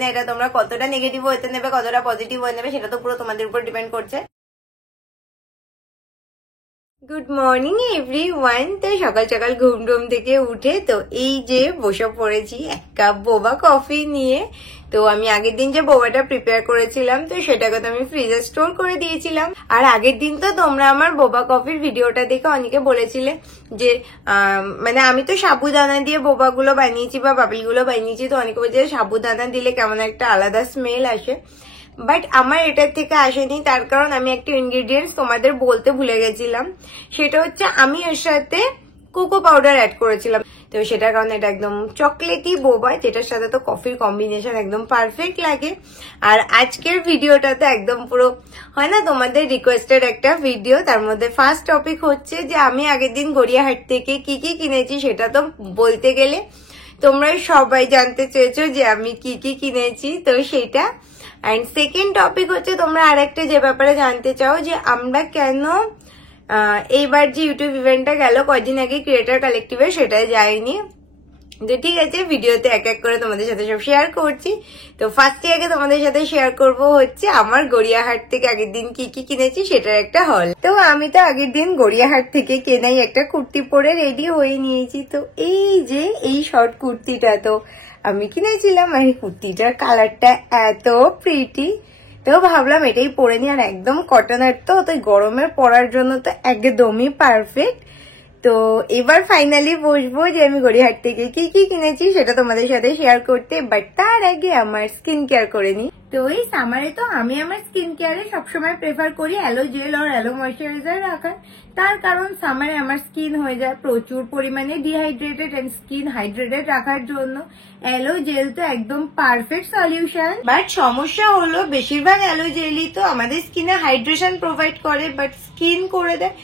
না এটা তোমরা কতটা নেগেটিভ হতে নেবে কতটা পজিটিভ হয়ে নেবে সেটা তো পুরো তোমাদের উপর ডিপেন্ড করছে। Good morning everyone. তো সকাল সকাল ঘুম টুম থেকে উঠে তো এই যে বসে পড়েছি এক কাপ বোবা কফি নিয়ে। তো আমি আগের দিন যে বোবাটা প্রিপেয়ার করেছিলাম তো সেটাকে তো আমি ফ্রিজে স্টোর করে দিয়েছিলাম। আর আগের দিন তো তোমরা আমার বোবা কফির ভিডিওটা দেখে অনেকে বলেছিলে যে মানে আমি তো সাবুদানা দিয়ে বোবাগুলো বানিয়েছি বা বাবলিগুলো বানিয়েছি, তো অনেকে বলছে সাবুদানা দিলে কেমন একটা আলাদা স্মেল আসে, বাট আমার এটার থেকে আসেনি। তার কারণ আমি একটা ইনগ্রেডিয়েন্টস তোমাদের বলতে ভুলে গেছিলাম, সেটা হচ্ছে আমি এর সাথে কোকো পাউডার অ্যাড করেছিলাম। তো সেটার কারণে এটা একদম চকলেটি বোবা, যেটার সাথে তো কফির কম্বিনেশন একদম পারফেক্ট লাগে। আর আজকের ভিডিওটাতে একদম পুরো হয় না তোমাদের রিকোয়েস্টেড একটা ভিডিও। তার মধ্যে ফার্স্ট টপিক হচ্ছে যে আমি আগের দিন গড়িয়াহাট থেকে কি কি কিনেছি, সেটা তো বলতে গেলে তোমরা সবাই জানতে চেয়েছো যে আমি কি কি কিনেছি, তো সেটা। অ্যান্ড সেকেন্ড টপিক হচ্ছে তোমরা আরেকটা যে ব্যাপারে জানতে চাও যে আমরা কেন এইবার যে ইউটিউব ইভেন্টটা গেল কয়দিন আগে ক্রিয়েটার কালেক্টিভে সেটাই যাইনি। তো ঠিক আছে, ভিডিওতে এক এক করে তোমাদের সাথে সব শেয়ার করছি। তো ফার্স্টে আগে তোমাদের সাথে শেয়ার করব হচ্ছে আমার গড়িয়াহাট থেকে আগের দিন কি কি কিনেছি সেটার একটা হল। তো আমি তো আগের দিন গড়িয়াহাট থেকে কেনাই একটা কুর্তি পরে রেডি হয়ে নিয়েছি। তো এই যে এই শর্ট কুর্তিটা তো আমি কিনেছিলাম, আর এই কুর্তিটার কালারটা এত প্রিটি, তো ভাবলাম এটাই পরে নি। আর একদম কটনের তো গরমের পরার জন্য তো একদমই পারফেক্ট। তো এবার ফাইনালি বসবো যে আমি গড়িয়াহাট থেকে কি কি কিনেছি সেটা তোমাদের সাথে শেয়ার করতে। বাট তার আগে আমার স্কিন কেয়ার করে নি। তো এই সামারে তো আমি আমার স্কিন কেয়ারে সবসময় প্রেফার করি অ্যালো জেল আর অ্যালো ময়শ্চারাইজার রাখার। তার কারণ সামারে আমার স্কিন হয়ে যায় প্রচুর পরিমাণে ডিহাইড্রেটেড, এন্ড স্কিন হাইড্রেটেড রাখার জন্য অ্যালো জেল তো একদম পারফেক্ট সলিউশন। বাট সমস্যা হলো বেশিরভাগ অ্যালো জেলই তো আমাদের স্কিনে হাইড্রেশন প্রোভাইড করে, বাট স্কিন করে দেয়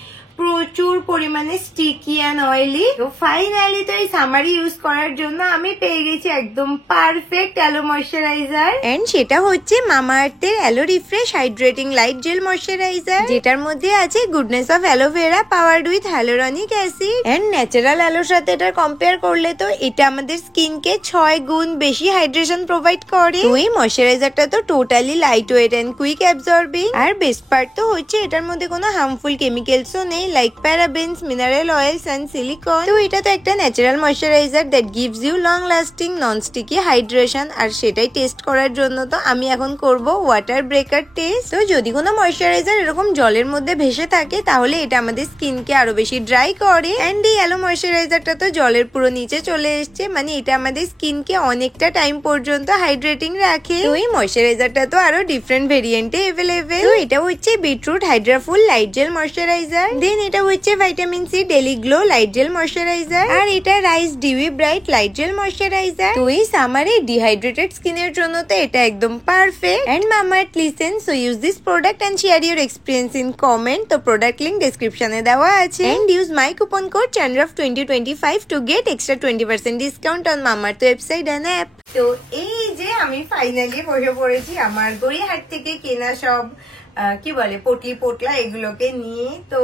প্রচুর পরিমাণে স্টিকি অ্যান্ড অয়েলি। তো ফাইনালি তো এই সামারি ইউজ করার জন্য আমি পেয়ে গেছি একদম পারফেক্ট অ্যালো ময়শ্চারাইজার, এন্ড সেটা হচ্ছে মামা আর্থের aloe refresh hydrating light gel moisturiser, যেটার মধ্যে আছে goodness of aloe vera powered with hyaluronic acid. And natural অ্যালোর সাথে এটার কম্পেয়ার করলে তো এটা আমাদের স্কিনকে 6 গুণ বেশি হাইড্রেশন প্রোভাইড করে। তো এই ময়শ্চারাইজারটা তো totally light weight and quick absorbing. আর বেস্ট পার্ট তো হচ্ছে এটার মধ্যে কোনো হার্মফুল কেমিক্যালসও নেই like parabens, mineral oils and silicone. তো এটা তো একটা natural moisturiser that gives you long lasting non sticky hydration. আর সেটাই টেস্ট করার জন্য তো আমি এখন করব ওয়াটার ব্রেকার টেস্ট। তো যদি কোনো ময়শ্চারাইজার এরকম জলের মধ্যে ভেসে থাকে তাহলে এটা আমাদের স্কিনকে আরো বেশি ড্রাই করে। এন্ড এই অ্যালো ময়শ্চারাইজারটা তো জলের পুরো নিচে চলে এসছে, মানে এটা আমাদের স্কিনকে অনেকটা টাইম পর্যন্ত হাইড্রেটিং রাখে। তো এই ময়শ্চারাইজারটা তো আরো ডিফারেন্ট ভেরিয়েন্টে এভেলেবেল। তো এটা হচ্ছে beetroot hydraful light gel moisturiser, then এটা হচ্ছে vitamin C daily glow light gel moisturiser, আর এটা rice dewy bright light gel moisturiser. তো এই সামারে ডিহাইড্রেটেড স্কিনের জন্য তো এটা একদম perfect. And Mamaearth listen, so use this product and share your experience in comment. তো প্রোডাক্ট লিংক ডেসক্রিপশনে দেওয়া আছে। And use my coupon code chandraf2025 to get extra 20% discount on Mamaearth website and app. তো এই যে আমি finally বসে পড়েছি আমার গড়িয়াহাট থেকে কেনা সব কি বলে পটলি পোটলা এগুলোকে নিয়ে। তো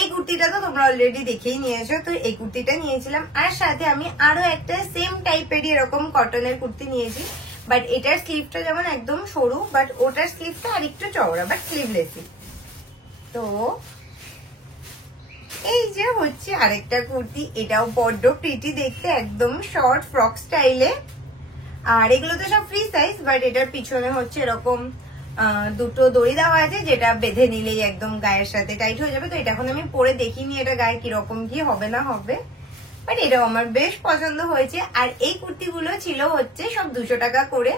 এই কুর্তিটা তো তোমরা অলরেডি দেখেই নিয়েছো। তো এই কুর্তিটা নিয়েছিলাম, আর সাথে আমি আরো একটা সেম টাইপেরই এরকম কটনের কুর্তি নিয়েছি। বাট এটার স্লিভটা যেমন একদম সরু, বাট ওটার স্লিভটা আরেকটু চওড়া, বাট স্লিভলেসই। তো এই যে হচ্ছে আরেকটা কুর্তি, এটাও বড্ড প্রিটি দেখতে, একদম শর্ট ফ্রক স্টাইলে। আর এগুলো তো সব ফ্রি সাইজ, বাট এটার পিছনে হচ্ছে এরকম দুটো দড়ি দেওয়া আছে, যেটা বেঁধে নিলেই একদম গায়ের সাথে টাইট হয়ে যাবে। তো এটা এখন আমি পরে দেখিনি এটা গায়ে কিরকম কি হবে না হবে, বাট এটাও আমার বেশ পছন্দ হয়েছে। আর এই কুর্তিগুলো ছিল হচ্ছে সব 200 টাকা করে।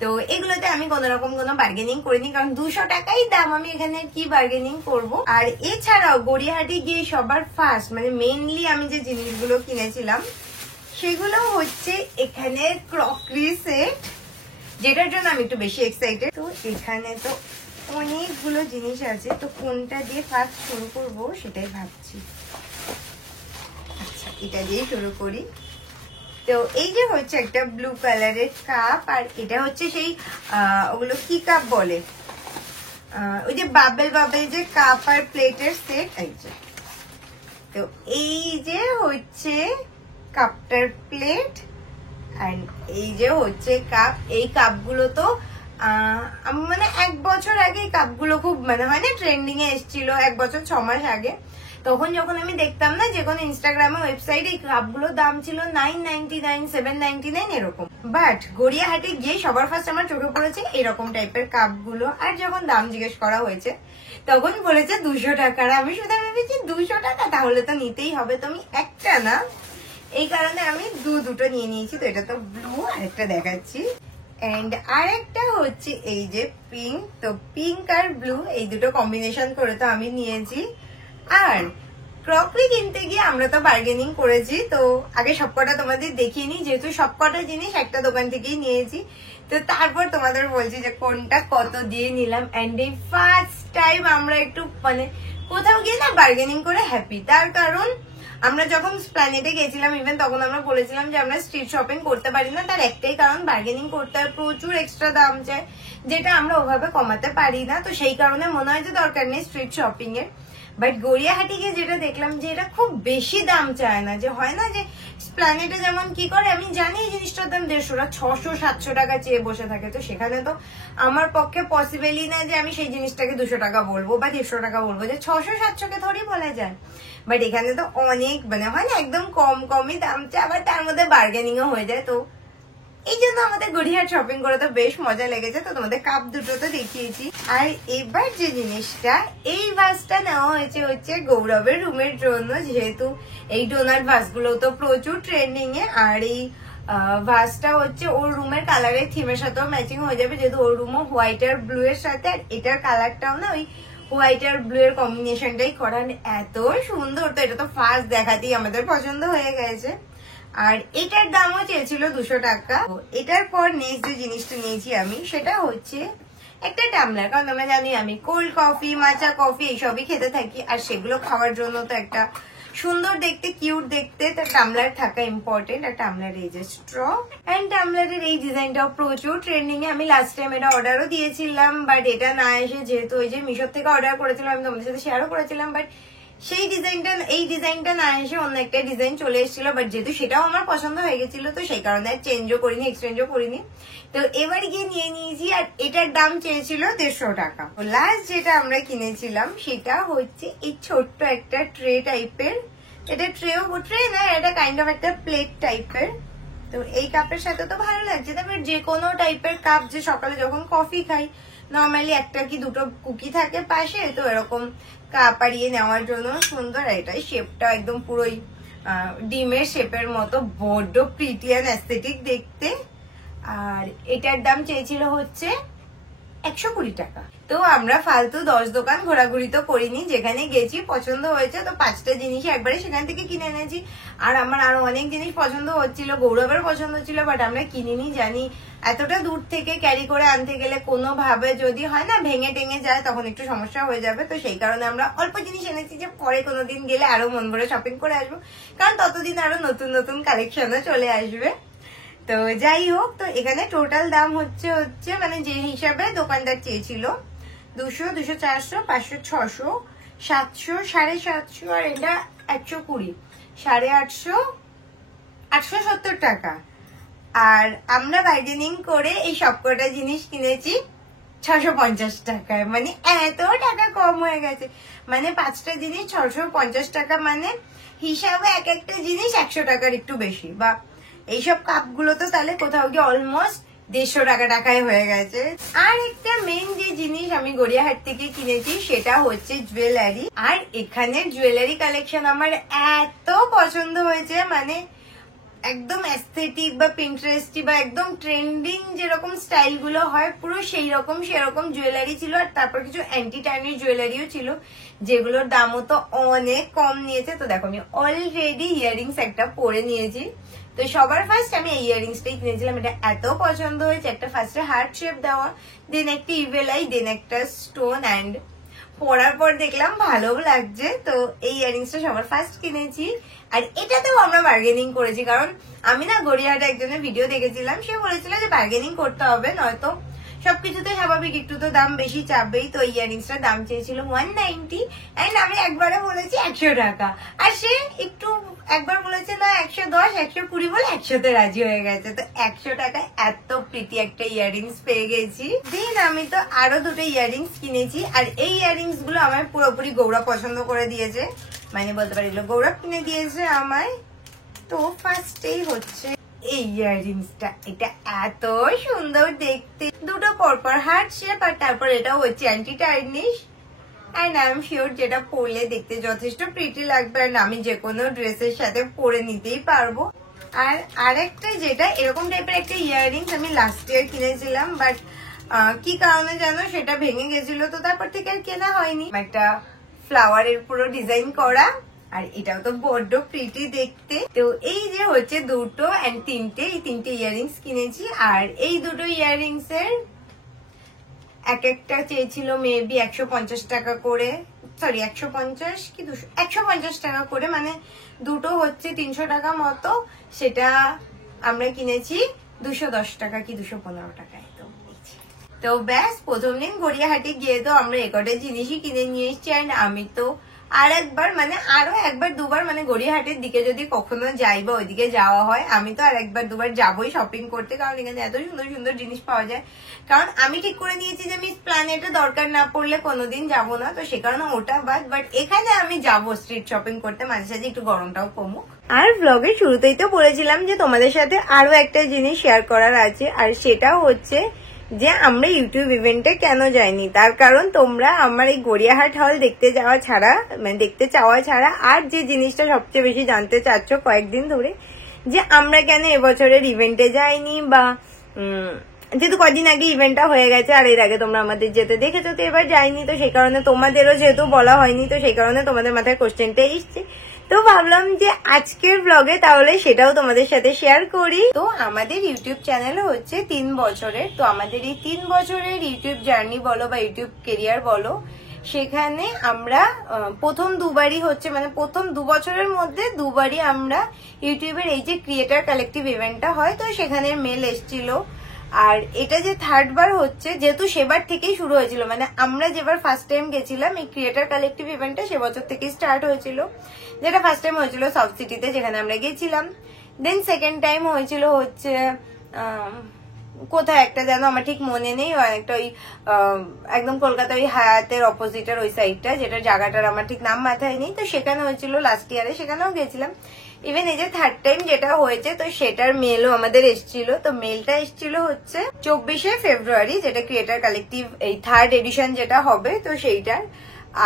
তো এগুলোতে আমি কোন রকম কোনো বার্গেনিং করিনি, কারণ 200 টাকাই দাম, আমি এখানে কি বার্গেনিং করব। আর এছাড়াও গড়িয়াহাটে গিয়ে সবার ফার্স্ট মানে মেইনলি আমি যে জিনিসগুলো কিনেছিলাম সেগুলো হচ্ছে এখানে ক্রকারি সেট, যেটার জন্য আমি একটু বেশি এক্সাইটেড। তো এখানে তো অনেকগুলো জিনিস আছে, তো কোনটা দিয়ে ফার্স্ট শুরু করব সেটাই ভাবছি। আচ্ছা, এটা দিয়ে শুরু করি। তো এই যে হচ্ছে একটা ব্লু কালারের কাপ, আর এটা হচ্ছে সেই ওগুলো কি কাপ বলে, ওই যে বাবেল বাবেল যে কাপ আর প্লেটের সেট। তো এই যে হচ্ছে কাপটার প্লেট, অ্যান্ড এই যে হচ্ছে কাপ, এই কাপগুলো তো মানে 1 বছর আগে এই কাপগুলো খুব মানে হয় না ট্রেন্ডিং এ এসেছিল, 1 বছর 6 মাস আগে। তখন যখন আমি দেখতাম না যে কোনো ইনস্টাগ্রামে ওয়েবসাইটে এই কাপগুলোর দাম ছিল 999, 799 এরকম। বাট গড়িয়াহাটে গিয়ে সবার ফার্স্ট আমার চোখে পড়েছে এরকম টাইপের কাপগুলো। আর যখন দাম জিজ্ঞেস করা হয়েছে তখন বলেছে 200 টাকা। আমি শুধু ভেবেছি 200 টাকা, তাহলে তো নিতেই হবে। তো আমি একটা না, এই কারণে আমি দুটো নিয়ে নিয়েছি। তো এটা তো ব্লু, আরেকটা দেখাচ্ছি। এন্ড আরেকটা হচ্ছে এই যে পিঙ্ক। তো পিঙ্ক আর ব্লু এই দুটো কম্বিনেশন করে তো আমি নিয়েছি। আর ক্রকরি কিনতে গিয়ে আমরা তো বার্গেনিং করেছি। তো আগে সবকটা তোমাদের দেখিয়ে নি, যেহেতু সবকটা জিনিস একটা দোকান থেকেই নিয়েছি। তো তারপর তোমাদের বলছি যে কোনটা কত দিয়ে নিলাম। এন্ড এই ফার্স্ট টাইম আমরা একটু মানে কোথাও গিয়ে না বার্গেনিং করে হ্যাপি। তার কারণ আমরা যখন প্ল্যানেটে গেছিলাম ইভেন তখন আমরা বলেছিলাম যে আমরা স্ট্রিট শপিং করতে পারি না। তার একটাই কারণ বার্গেনিং করতে হয়, প্রচুর এক্সট্রা দাম চায়, যেটা আমরা ওভাবে কমাতে পারি না। তো সেই কারণে মনে হয় যে দরকার নেই স্ট্রিট শপিং এর। বাট গড়িয়াহাটি গিয়ে যেটা দেখলাম যে এটা খুব বেশি দাম চায় না। যে হয় না যে প্ল্যানেটে যেমন কি করে, আমি জানি এই জিনিসটার দাম 150, 600-700 টাকা চেয়ে বসে থাকে। তো সেখানে তো আমার পক্ষে পসিবলই না যে আমি সেই জিনিসটাকে 200 টাকা বলবো বা 150 টাকা বলবো, যে 600-700 কে থোড়ি বলা যায়। বাট এখানে তো অনেক মানে হয় না একদম কমই দাম চায়, আবার তার মধ্যে বার্গেনিং ও হয়ে যায়। তো এই জন্য আমাদের গড়িয়াহাট শপিং করে তো বেশ মজা লেগেছে। তো তোমাদের কাপ দুটো তো দেখিয়েছি। আর এবার যে জিনিসটা, এই ভাসটা নেওয়া হয়েছে হচ্ছে গৌরবের রুমের জন্য, যেহেতু এই ডোনাট ভাসগুলো তো প্রচুর ট্রেন্ডিং এ। আর এই ভাসটা হচ্ছে ওর রুমের কালারের থিমের সাথেও ম্যাচিং হয়ে যাবে, যেহেতু ওর রুমও হোয়াইট আর ব্লু এর সাথে। আর এটার কালারটাও না ওই হোয়াইট আর ব্লু এর কম্বিনেশনটাই করা, এত সুন্দর। তো এটা তো ফার্স্ট দেখাতেই আমাদের পছন্দ হয়ে গেছে। আর এটার দামও চেয়েছিল 200 টাকা। এটার পর নেক্সট যে জিনিসটা নিয়েছি আমি, সেটা হচ্ছে একটা টামলার। কারণ আমরা জানি আমি কোল্ড কফি, মাচা কফি এইসবই খেতে থাকি, আর সেগুলো খাওয়ার জন্য তো একটা সুন্দর দেখতে, কিউট দেখতে তো টামলার থাকা ইম্পর্টেন্ট। আর টামলার এই যে স্ট্র, এন্ড টামলারের এই ডিজাইনটাও প্রচুর ট্রেন্ডিং এ। আমি লাস্ট টাইম এটা অর্ডারও দিয়েছিলাম, বাট এটা না এসে, যেহেতু ওই যে মিশোর থেকে অর্ডার করেছিলাম, আমি তোমাদের সাথে শেয়ারও করেছিলাম, বাট সেই ডিজাইনটা, এই ডিজাইনটা না এসে অন্য একটা ডিজাইন চলে এসেছিল। বাট যেহেতু সেটাও আমার পছন্দ হয়ে গেছিল, তো সেই কারণে আর চেঞ্জও করিনি, এক্সচেঞ্জও করিনি। তো এবার গিয়ে নিয়ে নিয়েছি। আর এটার দাম চেয়েছিল 150 টাকা। লাস্ট যেটা আমরা কিনেছিলাম সেটা হচ্ছে এই ছোট্ট একটা ট্রে টাইপের। এটা ট্রে না, এটা কাইন্ড অফ একটা প্লেট টাইপের। তো এই কাপের সাথে তো ভালো লাগছে। তারপর যে কোনো টাইপের কাপ, যে সকালে যখন কফি খাই নর্মালি একটা কি দুটো কুকি থাকে পাশে, তো এরকম কাপ আড়িয়ে নেওয়ার জন্য সুন্দর। এটাই শেপটা একদম পুরোই ডিমের শেপের মতো, বড্ড প্রিটি অ্যান্ড অ্যাস্থেটিক দেখতে। আর এটার দাম চেয়েছিল হচ্ছে 120 টাকা। তো আমরা ফালতু 10 দোকান ঘোরাঘুরি তো করিনি, যেখানে গেছি পছন্দ হয়েছে তো 5টা জিনিস একবারে সেখান থেকে কিনে এনেছি। আর আমার আরো অনেক জিনিস পছন্দ হচ্ছিল, গৌরবের পছন্দ ছিল, বাট আমরা কিনিনি। জানি এতটা দূর থেকে ক্যারি করে আনতে গেলে কোনোভাবে যদি হয় না ভেঙে টেঙে যায়, তখন একটু সমস্যা হয়ে যাবে। তো সেই কারণে আমরা অল্প জিনিস এনেছি, যে পরে কোনোদিন গেলে আরো মন ভরে শপিং করে আসবো, কারণ ততদিন আরো নতুন নতুন কালেকশনও চলে আসবে। তো যাই হোক, তো এখানে টোটাল দাম হচ্ছে মানে যে হিসাবে দোকানদার চেয়েছিল 200, 200, 400, 500, 600, 700, 750, আর এটা 120, 850, 870 টাকা। আর আমরা বার্গেনিং করে এই সবকটা জিনিস কিনেছি 650 টাকায়। মানে এত টাকা কম হয়ে গেছে। মানে 5টা জিনিস 650 টাকা, মানে হিসাবে এক একটা জিনিস 100 টাকার একটু বেশি। বা এইসব কাপগুলো তো তাহলে কোথাও গিয়ে অলমোস্ট 150 টাকায় হয়ে গেছে। আর একটা মেন যে জিনিস আমি গড়িয়াহাট থেকে কিনেছি সেটা হচ্ছে জুয়েলারি। আর এখানে জুয়েলারি কালেকশন আমার এত পছন্দ হয়েছে, মানে একদম অ্যাস্থেটিক বা পিন্টারেস্টি বা একদম ট্রেন্ডিং যেরকম স্টাইল গুলো হয় পুরো সেই রকম সেরকম জুয়েলারি ছিল। আর তারপর কিছু অ্যান্টি টাইনির জুয়েলারিও ছিল, যেগুলোর দামও তো অনেক কম নিয়েছে। তো দেখো আমি অলরেডি ইয়াররিংস একটা পরে নিয়েছি। তো সবার ফার্স্ট আমি এই ইয়াররিংসটাই কিনেছিলাম, এটা এত পছন্দ হয়েছে। একটা ফার্স্টে হার্ট শেপ দেওয়া, দেন একটা ইভেল আই, দেন একটা স্টোন। অ্যান্ড পরার পর দেখলাম ভালো লাগছে, তো এই ইয়াররিংসটা সবার ফার্স্ট কিনেছি। আর এটাতেও আমরা বার্গেনিং করেছি, কারণ আমি না গড়িয়াহাটে একজনের ভিডিও দেখেছিলাম, সে বলেছিল যে বার্গেনিং করতে হবে, নয়তো সবকিছুতে স্বাভাবিক একটু তো দাম বেশি চাপবেই। তো ইয়াররিংসটার দাম চেয়েছিল 190, এন্ড আমি একবারে বলেছি 100 টাকা। আর সে একটু একবার বলেছে না 110 120 বলে 100তে রাজি হয়ে গেছে। তো 100 টাকায় এত প্রিটি একটা ইয়াররিংস পেয়ে গেছি। দেন আমি তো আরো দুটো ইয়াররিংস কিনেছি, আর এই ইয়াররিংস গুলো আমার পুরোপুরি গৌরব পছন্দ করে দিয়েছে, মানে বলতে পারি এগুলো গৌরব কিনে দিয়েছে আমায়। তো ফার্স্টেই হচ্ছে এই ইয়াররিংসটা, এটা এত সুন্দর দেখতে, দুটো পরপর হার্ট শেপ, আর তারপর এটা হচ্ছে anti tarnish. And I am sure যেটা পরলে দেখতে যথেষ্ট প্রিটি লাগবে, আর আমি যে কোনো ড্রেসের সাথে পরে নিতেই পারবো। আর আরেকটা যেটা এরকম টাইপের একটা ইয়াররিংস আমি লাস্ট ইয়ার কিনেছিলাম, বাট কি কারণে জানো সেটা ভেঙে গেছিল, তো তারপর থেকে আর কেনা হয়নি। একটা ফ্লাওয়ারের পুরো ডিজাইন করা, আর এটাও তো বড্ড প্রিটি দেখতে। তো এই যে হচ্ছে দুটো অ্যান্ড তিনটে, এই তিনটে ইয়াররিংস কিনেছি। আর এই দুটো ইয়াররিংস এর এক একটা চেয়েছিল মেবি 150 টাকা করে, সরি 150 কি 200, 150 টাকা করে, মানে দুটো হচ্ছে 300 টাকা মতো। সেটা আমরা কিনেছি 210 টাকা কি 215 টাকায়। তো ব্যাস প্রথম দিন গড়িয়াহাটে গিয়ে তো আমরা একটে জিনিসই কিনে নিয়ে এসেছি। অ্যান্ড আমি তো আর একবার মানে আরো একবার দুবার মানে গড়িয়াহাটের দিকে যদি কখনো যাই বা ওইদিকে যাওয়া হয়, আমি তো আর একবার দুবার যাবোই শপিং করতে, কারণ এখানে এত সুন্দর সুন্দর জিনিস পাওয়া যায়। কারণ আমি ঠিক করে নিয়েছি যে আমি প্ল্যানেটে দরকার না পড়লে কোনোদিন যাবো না, তো সে কারণে ওটা বাদ। বাট এখানে আমি যাবো স্ট্রিট শপিং করতে, মাঝে সাঝে একটু গরমটাও কমুক। আর ব্লগের শুরুতেই তো বলেছিলাম যে তোমাদের সাথে আরো একটা জিনিস শেয়ার করার আছে, আর সেটা হচ্ছে যে আমরা ইউটিউব ইভেন্টে কেন যাইনি। তার কারণ তোমরা আমার এই গড়িয়াহাট হল দেখতে যাওয়া ছাড়া, মানে দেখতে চাওয়া ছাড়া আর যে জিনিসটা সবচেয়ে বেশি জানতে চাচ্ছ কয়েকদিন ধরে, যে আমরা কেন এবছরের ইভেন্টে যাইনি, বা যেহেতু কদিন আগে ইভেন্টটা হয়ে গেছে আর এর আগে তোমরা আমাদের যেতে দেখেছো, তো এবার যাইনি, তো সেই কারণে তোমাদেরও যেহেতু বলা হয়নি, তো সেই কারণে তোমাদের মাথায় কোশ্চেনটা এসছে। তো ভাবলাম যে আজকের ব্লগে তাহলে সেটাও তোমাদের সাথে শেয়ার করি। তো আমাদের ইউটিউব চ্যানেল হচ্ছে 3 বছরের। তো আমাদের এই 3 বছরের ইউটিউব জার্নি বলো বা ইউটিউব কেরিয়ার বলো, সেখানে আমরা প্রথম দুবারই হচ্ছে, মানে প্রথম 2 বছরের মধ্যে দুবারই আমরা ইউটিউবের এই যে ক্রিয়েটার কালেকটিভ ইভেন্টটা হয়, তো সেখানে মেল এসেছিল। আর এটা যে 3rd বার হচ্ছে, যেহেতু সেবার থেকেই শুরু হয়েছিল, মানে আমরা যেবার ফার্স্ট টাইম গেছিলাম এই ক্রিয়েটার কালেকটিভ ইভেন্টটা সে বছর থেকেই স্টার্ট হয়েছিল, যেটা ফার্স্ট টাইম হয়েছিল সাউথ সিটিতে, যেখানে আমরা গেছিলাম। দেন সেকেন্ড টাইম হয়েছিল হচ্ছে কোথায় একটা যেন আমার ঠিক মনে নেই, একটা ওই একদম কলকাতা ওই হায়াতের অপোজিটের ওই সাইডটা, যেটা জায়গাটার আমার ঠিক নাম মাথায় নেই, তো সেখানে হয়েছিল লাস্ট ইয়ারে, সেখানেও গেছিলাম। ইভেন এই যে 3rd টাইম যেটা হয়েছে, তো সেটার মেলও আমাদের এসেছিল। তো মেলটা এসেছিল হচ্ছে 24শে ফেব্রুয়ারি, যেটা ক্রিয়েটার কালেকটিভ এই 3rd এডিশন যেটা হবে, তো সেইটার।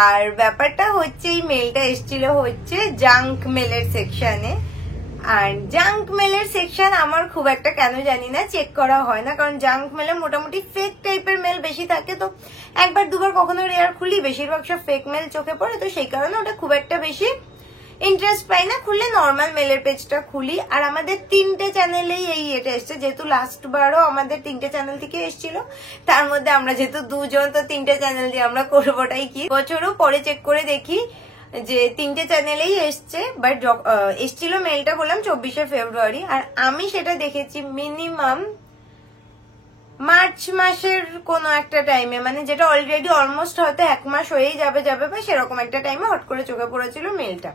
আর ব্যাপারটা হচ্ছে এই মেলটা এসেছিল হচ্ছে জাঙ্ক মেলের সেকশনে। আর জাঙ্ক মেলের সেকশন আমার খুব একটা কেন জানি না চেক করা হয় না, কারণ জাঙ্ক মেলে মোটামুটি ফেক টাইপের মেল বেশি থাকে, তো একবার দুবার কখনো রেয়ার খুলি, বেশিরভাগ সব ফেক মেল চোখে পড়ে, তো সেই কারণে ওটা খুব একটা বেশি ইন্টারেস্ট পাই না, খুললে নর্মাল মেলের পেজটা খুলি। আর আমাদের 3টে চ্যানেলেই এই এটা এসছে, যেহেতু লাস্ট বারও আমাদের 3টে চ্যানেল থেকে এসেছিল, তার মধ্যে আমরা যেহেতু 2 জন, তো 3টে চ্যানেল দিয়ে আমরা করবোটাই কি। বছরও পরে চেক করে দেখি যে 3টে চ্যানেলেই এসছে, বাট এসছিল মেলটা বললাম 24শে ফেব্রুয়ারি। আর আমি সেটা দেখেছি মিনিমাম মার্চ মাসের কোনো একটা টাইমে, মানে যেটা অলরেডি অলমোস্ট হয়তো 1 মাস হয়েই যাবে বা সেরকম একটা টাইমে হট করে চোখে পড়েছিল মেলটা।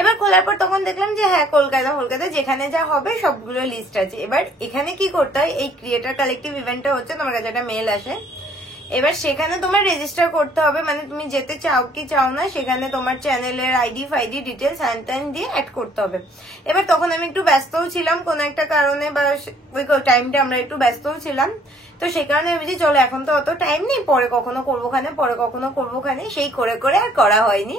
এবার খোলার পর তখন দেখলাম যে হ্যাঁ কলকাতা যেখানে যা হবে সবগুলো লিস্ট আছে। এবার এখানে কি করতে হয়, এই ক্রিয়েটার কালেকটিভ ইভেন্টটা হচ্ছে, তোমার কাছে একটা মেল আসে, এবার সেখানে তোমার রেজিস্টার করতে হবে, মানে তুমি যেতে চাও কি চাও না, সেখানে তোমার চ্যানেলের আইডি ফাইডি ডিটেলস হ্যান দিয়ে অ্যাড করতে হবে। এবার তখন আমি একটু ব্যস্তও ছিলাম কোনো একটা কারণে, বা ওই টাইমটা আমরা একটু ব্যস্তও ছিলাম, তো সেই কারণে আমি বলছি চলো এখন তো অত টাইম নেই, পরে কখনো করবো খানে, সেই করে আর করা হয়নি।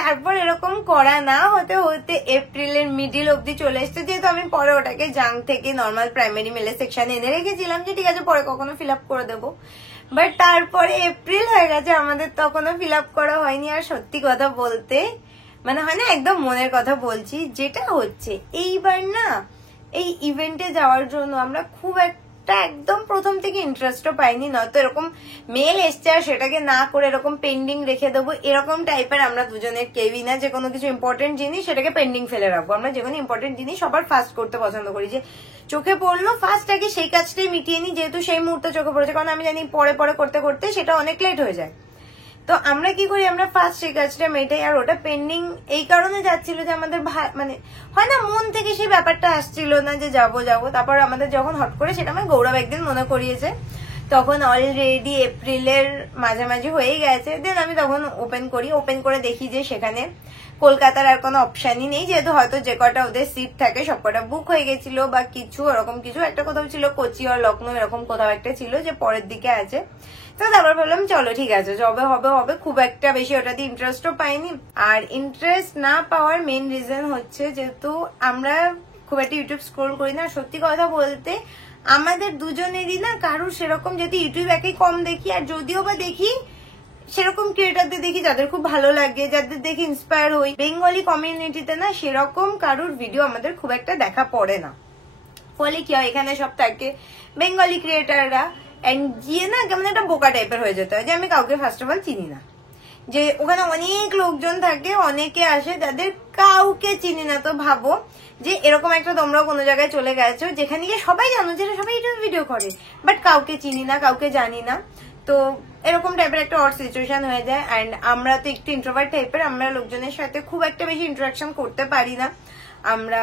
তারপর এরকম করা না হতে হতে এপ্রিলের মিডিল অব্দি চলে এসছে, যেহেতু আমি পরে ওটাকে জাঙ্ক থেকে নর্মাল প্রাইমারি মেলের সেকশনে এনে রেখেছিলাম যে ঠিক আছে পরে কখনো ফিল আপ করে দেবো। বাট তারপরে এপ্রিল হয়ে গেছে, আমাদের তখনও ফিল আপ করা হয়নি। আর সত্যি কথা বলতে মানে হয় না, একদম মনের কথা বলছি, যেটা হচ্ছে এইবার না এই ইভেন্টে যাওয়ার জন্য আমরা খুব একটা একদম প্রথম থেকে ইন্টারেস্টও পাইনি। নয়তো এরকম মেল এসছে আর সেটাকে না করে এরকম পেন্ডিং রেখে দেবো, এরকম টাইপের আমরা দুজনের কেউই না। যে কোনো কিছু ইম্পর্টেন্ট জিনিস সেটাকে পেন্ডিং ফেলে রাখবো, আমরা যে কোনো ইম্পর্টেন্ট জিনিস সবার ফার্স্ট করতে পছন্দ করি, যে চোখে পড়লো ফার্স্ট আগে সেই কাজটাই মিটিয়ে নি, যেহেতু সেই মুহূর্তে চোখে পড়েছে, কারণ আমি জানি পরে করতে সেটা অনেক লেট হয়ে যায়। তো আমরা কি করি, আমরা ফার্স্ট সেই কাজটা মেটাই। আর ওটা পেন্ডিং এই কারণে যাচ্ছিল যে আমাদের মানে হয় না, মন থেকে সেই ব্যাপারটা আসছিল না যে যাবো যাবো। তারপর আমাদের যখন হট করে, সেটা আমার গৌরব একদিন মনে করিয়েছে, তখন অলরেডি এপ্রিলের মাঝামাঝি হয়ে গেছে। দেন আমি তখন ওপেন করে দেখি যে সেখানে কলকাতার আর কোনো অপশনই নেই, যেহেতু হয়তো যে কটা ওদের সিট থাকে সব কটা বুক হয়ে গেছিল বা কিছু ওরকম কিছু একটা কোথাও ছিল, কোচি আর লখনৌ এরকম কোথাও একটা ছিল যে পরের দিকে আছে। তো তারপর বললাম চলো ঠিক আছে, যবে হবে। খুব একটা বেশি ওটাতে ইন্টারেস্টও পাইনি। আর ইন্টারেস্ট না পাওয়ার মেইন রিজন হচ্ছে যেহেতু আমরা খুব একটা ইউটিউব স্ক্রোল করি না। সত্যি কথা বলতে আমাদের দুজনেরই না কারোর সেরকম, যেহেতু ইউটিউব একই কম দেখি, আর যদিও বা দেখি সেরকম ক্রিয়েটারদের দেখি যাদের খুব ভালো লাগে, যাদের দেখে ইন্সপায়ার হই, বেঙ্গলি কমিউনিটিতে না সেরকম কারোর ভিডিও আমাদের খুব একটা দেখা পড়ে না। ফলে কি হয়, এখানে সব থাকে বেঙ্গলি ক্রিয়েটাররা, এন্ড গিয়ে না কেমন একটা বোকা টাইপের হয়ে যেতে হয় যে আমি কাউকে ফার্স্ট অফ অল চিনি না, যে ওখানে অনেক লোকজন থাকে, অনেকে আসে, তাদের কাউকে চিনি না। তো ভাবো যে এরকম একটা তোমরা কোনো জায়গায় চলে গেছো যেখানে গিয়ে সবাই জানো যে সবাই ইউটিউব ভিডিও করে, বাট কাউকে চিনি না, কাউকে জানি না। তো এরকম টাইপের একটা অড সিচুয়েশন হয়ে যায়। অ্যান্ড আমরা তো একটু ইন্ট্রোভার্ট টাইপের, আমরা লোকজনের সাথে খুব একটা বেশি ইন্টারাকশন করতে পারি না। আমরা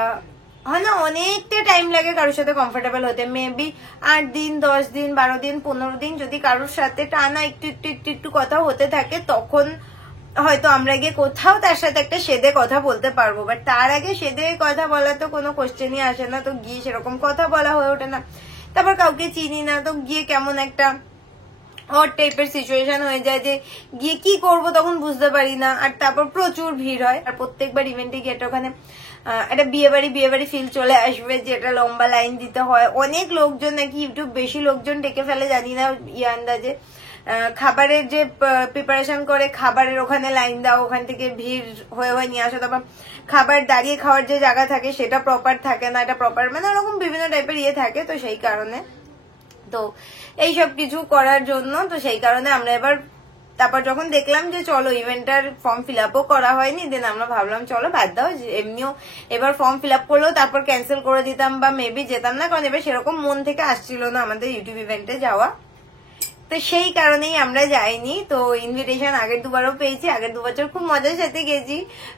হয় না, অনেকটা টাইম লাগে কারোর সাথে কমফোর্টেবল হতে। মেবি 8 দিন, 10 দিন, 12 দিন, 15 দিন যদি কারোর সাথে টানা একটু কথা হতে থাকে, তখন হয়তো আমরা গিয়ে কোথাও তার সাথে একটা সেদে কথা বলতে পারবো। বাট তার আগে সেদে কথা বলা তো কোনো কোশ্চেনই আসে না। তো গিয়ে সেরকম কথা বলা হয়ে ওঠে না। তারপর কাউকে চিনি না, তো গিয়ে কেমন একটা হট টাইপের সিচুয়েশন হয়ে যায় যে গিয়ে কি করব তখন বুঝতে পারি না। আর তারপর প্রচুর ভিড় হয়। আর প্রত্যেকবার ইভেন্টে গিয়ে একটা ওখানে একটা বিয়ে বাড়ি ফিল চলে আসবে, যে একটা লম্বা লাইন দিতে হয়। অনেক লোকজন নাকি ইউটিউব বেশি লোকজন ডেকে ফেলে, জানি না আন্দাজে। খাবারের যে প্রিপারেশন করে, খাবারের ওখানে লাইন দাও, ওখান থেকে ভিড় হয়ে নিয়ে আসো। তারপর খাবার দাঁড়িয়ে খাওয়ার যে জায়গা থাকে সেটা প্রপার থাকে না, এটা প্রপার মানে ওরকম বিভিন্ন টাইপের থাকে। তো সেই কারণে তো এইসব কিছু করার জন্য, তো সেই কারণে আমরা এবার তারপর যখন দেখলাম যে চলো ইভেন্টটার ফর্ম ফিল আপও করা হয়নি, দেন আমরা ভাবলাম চলো বাদ দাও, এমনিও এবার ফর্ম ফিল আপ করলেও তারপর ক্যান্সেল করে দিতাম বা মেবি যেতাম না, কারণ এবার সেরকম মন থেকে আসছিল না আমাদের ইউটিউব ইভেন্টে যাওয়া। তো সেই কারণেই আমরা যাইনি। তো ইনভিটেশন আগের দুবারও পেয়েছি, আগের 2 বছর খুব মজার সাথে গেছি,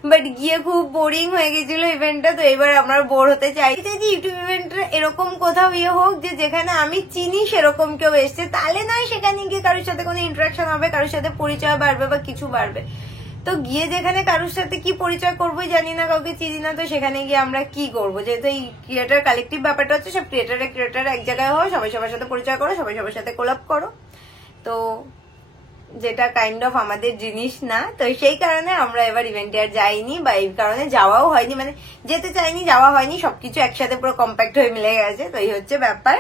বাট গিয়ে খুব বোরিং হয়ে গেছিল ইভেন্টটা। তো এবার আমরা বোর হতে চাইছি যে ইউটিউব ইভেন্টটা এরকম কোথাও হোক যে যেখানে আমি চিনি সেরকম কেউ এসছে, তাহলে নয় সেখানে গিয়ে কারোর সাথে কোনো ইন্টারাকশন হবে, কারোর সাথে পরিচয় বাড়বে বা কিছু বাড়বে। তো গিয়ে যেখানে কারোর সাথে কি পরিচয় করবোই জানি না, কাউকে চিনি না, তো সেখানে গিয়ে আমরা কি করবো? যেহেতু এই ক্রিয়েটার কালেকটিভ ব্যাপারটা হচ্ছে সব ক্রিয়েটার এক জায়গায় হয়, সবাই সবার সাথে পরিচয় করো, সবাই সবার সাথে কোলাপ করো, তো যেটা কাইন্ড অফ আমাদের জিনিস না। তো সেই কারণে আমরা এবার ইভেন্টে আর যাইনি, বা এই কারণে যাওয়াও হয়নি, মানে যেতে চাইনি, যাওয়া হয়নি, সবকিছু একসাথে পুরো কম্প্যাক্ট হয়ে মিলে গেছে। তো এই হচ্ছে ব্যাপার।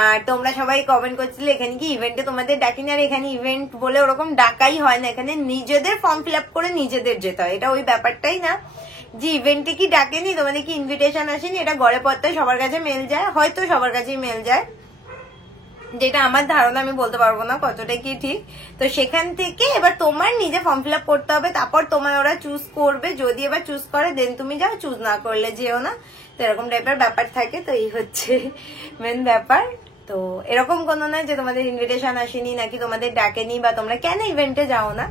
আর তোমরা সবাই কমেন্ট করছিলে এখানে কি ইভেন্টে তোমাদের ডাকিনি, আর এখানে ইভেন্ট বলে ওরকম ডাকাই হয় না, এখানে নিজেদের ফর্ম ফিল আপ করে নিজেদের যেতে হয়। এটা ওই ব্যাপারটাই না যে ইভেন্টে কি ডাকেনি, তোমাদের কি ইনভিটেশন আসেনি, এটা গড়ে পড়তে সবার কাছে মেল যায়, হয়তো সবার কাছেই মেল যায়, যেটা আমার ধারণা, আমি বলতে পারবো না কতটা কি ঠিক। তো সেখান থেকে এবার তোমার নিজে ফর্ম ফিল আপ করতে হবে, তারপর তোমার ওরা চুজ করবে, যদি এবার চুজ করে দেন তুমি যাও, চুজ না করলে যেও না। তো এরকম টাইপের ব্যাপার থাকে। তো এই হচ্ছে মেন ব্যাপার। তো এরকম কোনো না যে তোমাদের ইনভিটেশন আসেনি নাকি তোমাদের ডাকেনি বা তোমরা কেন ইভেন্টে যাও না।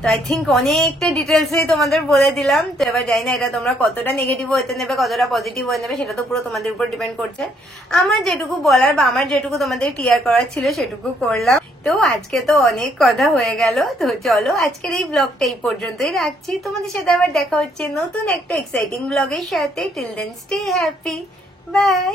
তো আই থিঙ্ক অনেকটা ডিটেলসে তোমাদের বলে দিলাম। তো এবার জানি না এটা তোমরা কতটা নেগেটিভ হতে নেবে, কতটা পজিটিভ হয়ে নেবে, সেটা তো পুরো তোমাদের উপর ডিপেন্ড করছে। আমার যেটুকু বলার বা আমার যেটুকু তোমাদের ক্লিয়ার করার ছিল সেটুকু করলাম। তো আজকে তো অনেক কথা হয়ে গেল। তো চলো আজকের এই ব্লগটা এই পর্যন্তই রাখছি। তোমাদের সাথে আবার দেখা হচ্ছে নতুন একটা এক্সাইটিং ব্লগের সাথে। Till then stay happy, by.